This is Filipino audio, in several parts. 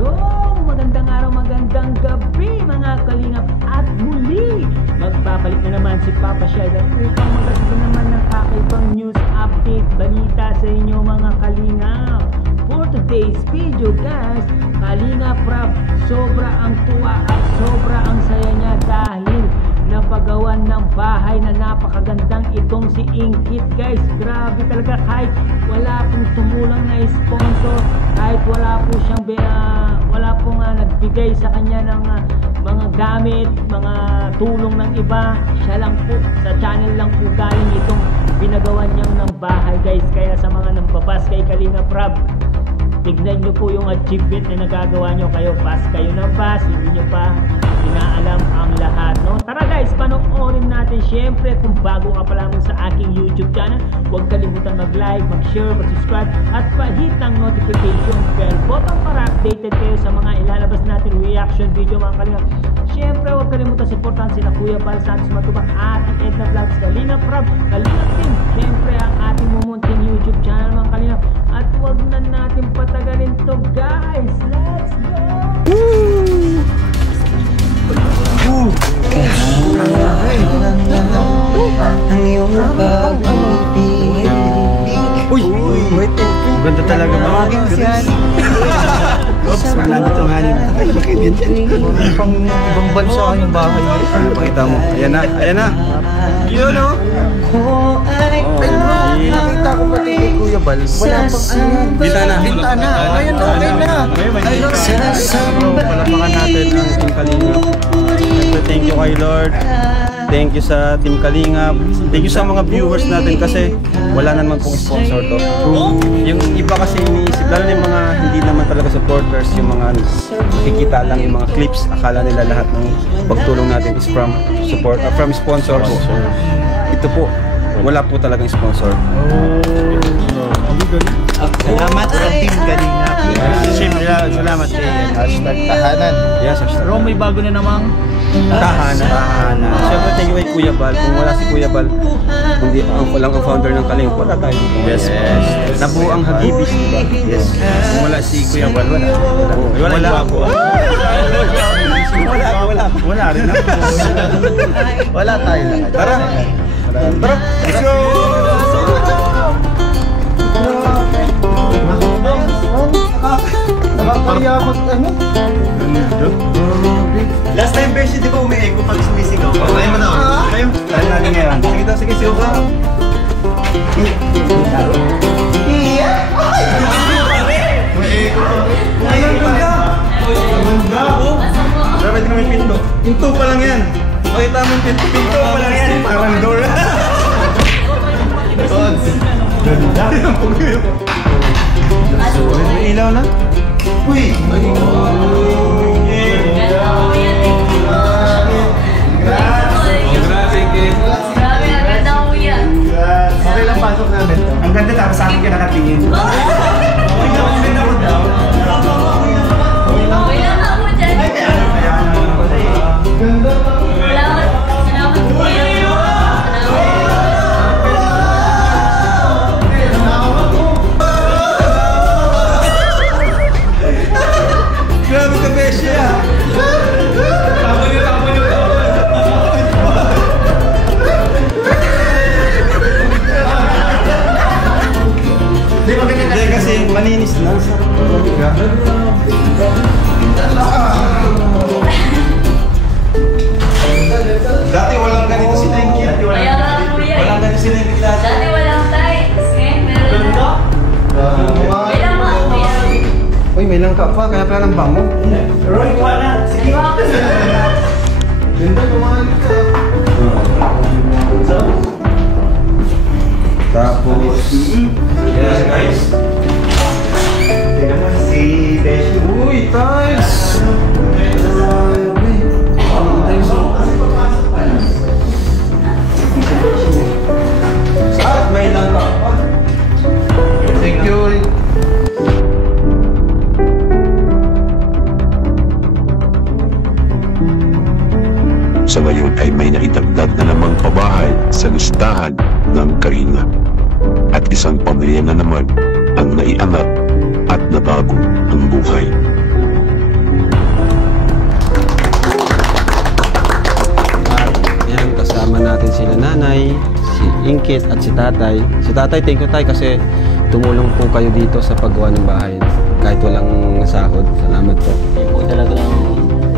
Hello! Magandang araw, magandang gabi mga kalingap. At muli, magbabalik na naman si Papa Sheldon upang magdagdag naman ng kakaibang news update, balita sa inyo mga kalingap. For today's video guys, Kalingap Rab, sobra ang tuwa at sobra ang saya niya dahil napagawan ng bahay na napakagandang itong si Ingkit guys. Grabe talaga, kahit wala pong tumulong na sponsor, kahit wala po siyang nagbigay sa kanya ng mga gamit, mga tulong ng iba, siya lang po, sa channel lang po galing itong pinagawan niyang ng bahay guys. Kaya sa mga nambabas kay Kalingap Rab, tignan nyo po yung achievement na nagagawa nyo. Kayo ng bus, hindi nyo pa inaalam ang lahat, no? Tara guys, panoorin natin. Syempre, kung bago ka pa lamang sa aking YouTube channel, huwag kalimutan mag-like, mag-share, mag-subscribe at pahit ng notification bell button para updated kayo sa mga ilalabas natin reaction video mga kalingap. Syempre, huwag kalimutan supportan sila Kuya Bal Santos Matubang, ating Edna Vlogs, Kalingap Rab, Kalingap Team, syempre ang ating mumunting YouTube channel mga kalingap. At huwag na natin patagalin to guys, let's go! Ang iyong pag-ibig. Uy! Wait, ganda talaga mga Chris. Oops, malado itong hanin. Ay, bakit yan? Pang ibang bansa yung bahay. Pakita mo. Ayan na, ayan na. Yun o. Nakita ko pati kay Kuya Bal. Wala pang ano. Bintana. Bintana. Ayun, okay na. Palapakan natin ang Team Kalingap. Thank you kay Lord. Thank you sa Team Kalingap. Thank you sa mga viewers natin kasi wala na naman pong sponsor to. Yung iba kasi iniisip, lalo na yung mga hindi naman talaga supporters, yung mga nakikita lang yung mga clips, akala nila lahat ng pagtulong natin is from sponsors. Ito po, wala po talagang sponsor. Salamat sa Team Kalingap. Siyempre, salamat kay #tahanan. Yes, Pero may bago na namang Tahanan. Siyempre, thank you kay Kuya Bal. Kung wala si Kuya Bal, kundi walang ang founder ng Kalingap, wala tayo. Yes. Nabuo ang Hagibis, diba? Yes. Kung wala si Kuya Bal, wala. Wala rin ako. Wala tayo. Tara. Let's go! Nakakaya mag-ano? Last time version, di ba umi-echo pag sumisigaw? Ayaw mo na ako. Ayaw. Ayaw natin ngayon. Sige daw, sige, sigaw ka. Iya! Umi-echo pa. Ayaw, ganda. Ganda. Grabe din naman yung pinto. Pinto pa lang yan. Pakita mo yung pinto. Pinto pa lang yan. Parang door. Ganda. May ilaw na? Uy! Okay lang pasok namin to. Ang ganda, tapos sa akin ka nakatingin. Grabe ka, Besya! Hindi kasi malinis na. Dati walang ganito si Ingkit. Walang ganito si Ingkit dati. Dati walang tiles. Ngayon meron na. Wala nga, kuya. Uy, may langka pa, kaya pala ng bango. Roy, wala. Sige. Ganda kumahan ka. Tapos, yes guys. Tingnan mo si Besh. Uy, tiles! At may langka pa. Thank you. Sa ngayon ay may naitagdag na namang pabahay sa listahan ng Kalingap. At isang pamilya na naman ang naiangat at nabago ang buhay. nanay, si Ingkit at si tatay. Si tatay, thank you tay kasi tumulong po kayo dito sa paggawa ng bahay. Kahit walang sahod. Salamat po. Hindi po talagang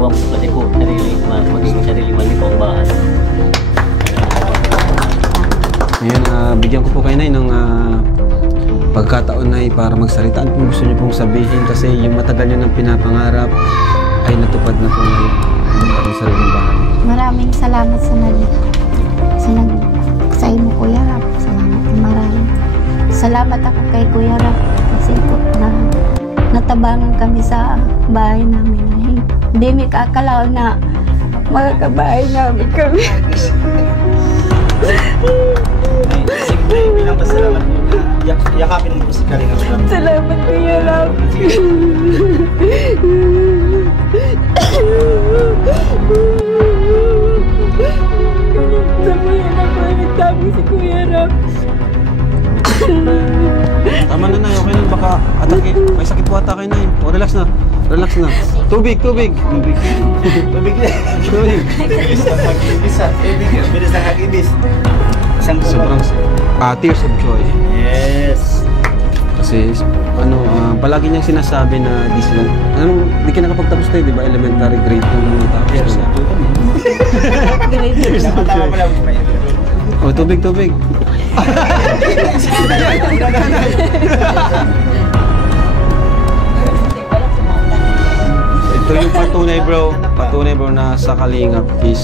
buwang po kasi po maging sarili mali po ang bahay. Ngayon, bigyan ko po kayo ng pagkataon na para magsalita. Ano pong gusto niyo pong sabihin kasi yung matagal niyo ng pinapangarap ay natupad na po ngayon. Ang sariling bahay. Maraming salamat sa iyo mo, Kuya Rap. Salamat maraming. Salamat ako kay Kuya Rap kasi po natabangan kami sa bahay namin. Ay, hindi mi kakalaw na magkabahay namin kami. Bilang pasalamat mo na yakapin mo si Kalinga Prab. Salamat, Kuya Rap. Sabihin ako nagtabi si Kuya Rap. Tama na, Nay. Okay na. Baka atake. May sakit po atake, Nay. O, relax na. Relax na. Tubig. Tubig na. Bilis na mag-ibis ha. Bilis na mag-ibis. Sobrang tears of joy. Yes. Kasi palagi niyang sinasabi na di ka nakapagtapos tayo, di ba? Elementary grade 2 nung tapos na. Napatawa pala mo pa yun. O, tubig. Ito yung patunay bro na sa Kalingap is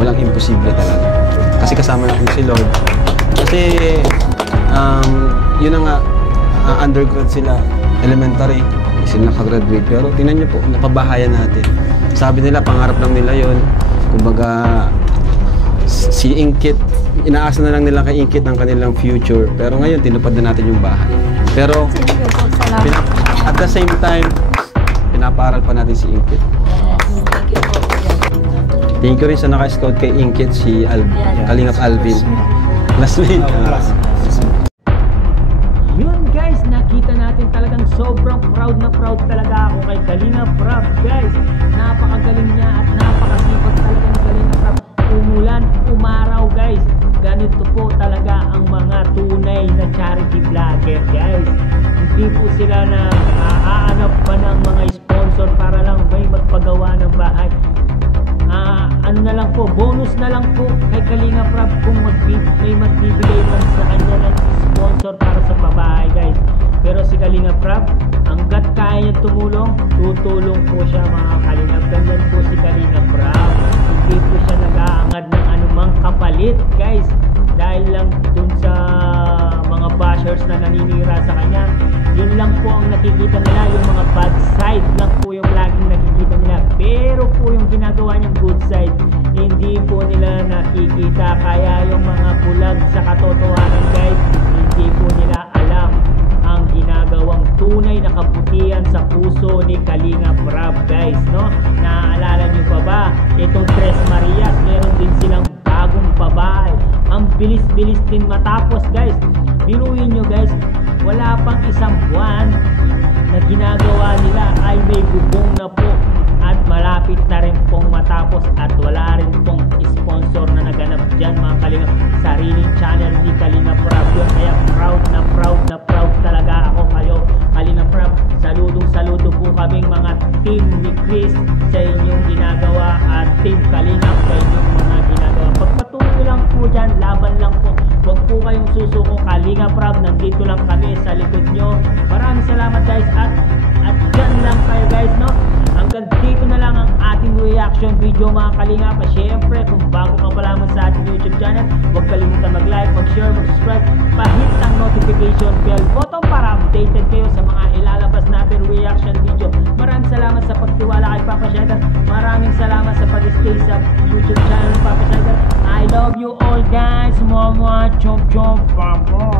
walang imposible talaga. Kasi kasama natin si Lord. Kasi yun na nga, undergrad sila, elementary, sila nakagraduate. Pero tingnan niyo po, napabahayan natin. Sabi nila, pangarap lang nila yon. Kumbaga, si Ingkit, inaasa na lang nila kay Ingkit ang kanilang future. Pero ngayon, tinupad na natin yung bahay. Pero, at the same time, pinaparal pa natin si Ingkit. Thank you rin sa naka-scout kay Ingkit, si Kalingap Alvin. Classmate. Yun guys, nakita natin talagang sobrang proud talaga ako kay Kalingap Prab. Guys, napakagaling niya at napakasipag talaga ni Kalingap Prab. Umulan, umaraw guys. Ganito po talaga ang mga tunay na charity vlogger guys. Hindi po sila nag-aanap pa ng mga sponsor para lang may magpagawa ng bahay. Ano na lang po, bonus na lang po kay Kalingap Prab kung may magbibigay man sa kanya ng sponsor para sa babae guys. Pero si Kalingap Prab, hanggat kaya niya tumulong, tutulong po siya mga Kalingap. Ganyan po si Kalingap Prab. Hindi po siya nag-aangad ng anumang kapalit guys. Dahil lang dun sa mga bashers na naninira sa kanya, yun lang po ang nakikita nila, yung mga bad side lang po yung laging nakikita nila. Pero po yung ginagawa niyang good side, hindi po nila nakikita. Kaya yung mga bulag sa katotohanan guys, hindi po nila alam ang ginagawang tunay na kabutihan sa puso ni Kalingap Prab guys, no? Naaalala niyo pa ba? Itong Tres Marias, meron din silang bagong babae. Ang bilis-bilis din matapos guys. Biruin nyo guys, wala pang isang buwan na ginagawa nila ay may bubong na po at malapit na rin pong matapos at wala rin pong sponsor na naganap dyan mga Kalingap. Sariling channel ni Kalingap Prab yun. Kaya proud talaga ako kayo Kalingap Prab. Saludo po kaming mga team ni Chris sa inyong ginagawa at team Kalingap sa inyong mga ginagawa. Pagpatuloy lang po dyan, laban lang po. Huwag po kayong susuko. Kalingap Prab, nandito lang kami sa likod nyo. Maraming salamat guys at dyan lang kayo guys, no? Hanggang dito na lang ang ating reaction video mga Kalingap. Siyempre, kung bago ka pa lamang sa ating YouTube channel, huwag kalimutan mag-like, mag-share, mag-subscribe, pahit ang notification bell button para updated kayo sa mga ilalabas natin reaction video. Maraming salamat sa pagtiwala kay Papa Shader. Maraming salamat sa pag-stay sa YouTube channel Papa Shader. I love you all guys. Mama, chomp chomp, papa.